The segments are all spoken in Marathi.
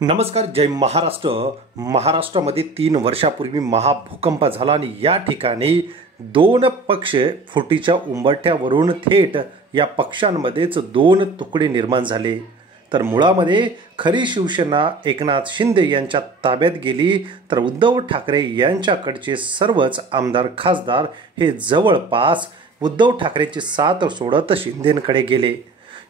नमस्कार, जय महाराष्ट्र। महाराष्ट्रामध्ये 3 वर्षापूर्वी महाभूकंप झाला आणि या ठिकाणी दोन पक्ष फुटीच्या उंबरठ्यावरून थेट या पक्षांमध्येच दोन तुकडे निर्माण झाले। तर मुळामध्ये खरी शिवसेना एकनाथ शिंदे यांच्या ताब्यात गेली, तर उद्धव ठाकरे यांच्याकडचे सर्वच आमदार खासदार हे जवळपास उद्धव ठाकरेंची साथ सोडत शिंदेंकडे गेले।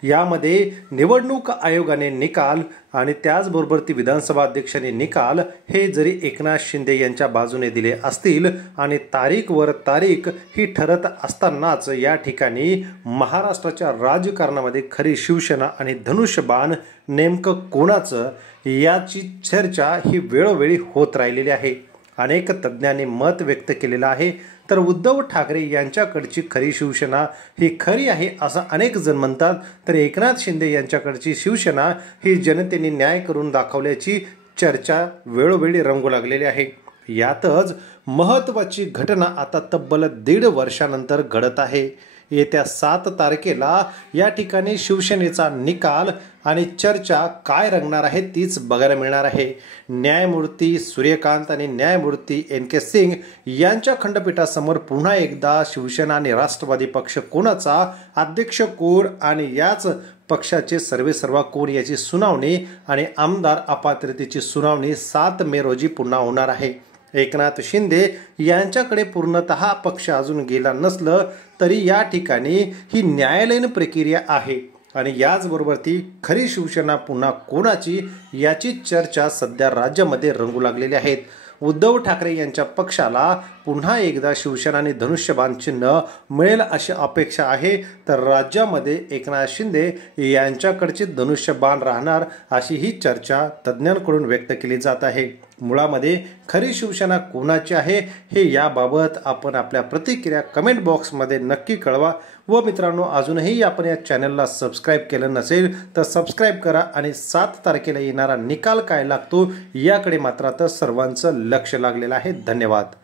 यामध्ये निवडणूक आयोगाने निकाल आणि त्याचबरोबर ती विधानसभा अध्यक्षांनी निकाल हे जरी एकनाथ शिंदे यांच्या बाजूने दिले असतील आणि तारीखवर तारीख ही ठरत असतानाच या ठिकाणी महाराष्ट्राच्या राजकारणामध्ये खरी शिवसेना आणि धनुष्यबाण नेमकं कोणाचं याची चर्चा ही वेळोवेळी होत राहिलेली आहे। अनेक तज्ञांनी मत व्यक्त केलेलं आहे, तर उद्धव ठाकरे यांच्याकडची खरी शिवसेना ही खरी आहे असं अनेक जण म्हणतात, तर एकनाथ शिंदे यांच्याकडची शिवसेना ही जनतेने न्याय करून दाखवल्याची चर्चा वेळोवेळी रंगू लागलेली आहे। यातच महत्त्वाची घटना आता तब्बल 1.5 वर्षानंतर घडत आहे। येत्या 7 तारखेला या ठिकाणी शिवसेनेचा निकाल आणि चर्चा काय रंगणार आहे तीच बघायला मिळणार आहे। न्यायमूर्ती सूर्यकांत आणि न्यायमूर्ती NK सिंग यांच्या खंडपीठासमोर पुन्हा एकदा शिवसेना आणि राष्ट्रवादी पक्ष कोणाचा, अध्यक्ष कोण आणि याच पक्षाचे सर्वेसर्वा कोण याची सुनावणी आणि आमदार अपात्रतेची सुनावणी 7 मे रोजी पुन्हा होणार आहे। एकनाथ शिंदे यांच्याकडे पूर्णतः पक्ष अजून गेला नसलं तरी या ठिकाणी ही न्यायालयीन प्रक्रिया आहे आणि याचबरोबर ती खरी शिवसेना पुन्हा कोणाची याची चर्चा सध्या राज्यामध्ये रंगू लागलेली आहे। उद्धव ठाकरे यांच्या पक्षाला पुन्हा एकदा शिवसेना आणि धनुष्यबाण चिन्ह मिळेल अशी अपेक्षा आहे, तर राज्यामध्ये एकनाथ शिंदे यांच्याकडचे धनुष्यबाण राहणार अशी ही चर्चा तज्ज्ञांकडून व्यक्त केली जात आहे। मुळामध्ये खरी शिवसेना कोणाची आहे हे याबाबत आपण आपल्या प्रतिक्रिया कमेंट बॉक्समध्ये नक्की कळवा। व मित्रांनो, अजूनही आपण या चॅनलला सबस्क्राईब केलं नसेल तर सबस्क्राईब करा आणि 7 तारखेला येणारा निकाल काय लागतो याकडे मात्र आता सर्वांचं लक्ष लागलेलं आहे। धन्यवाद।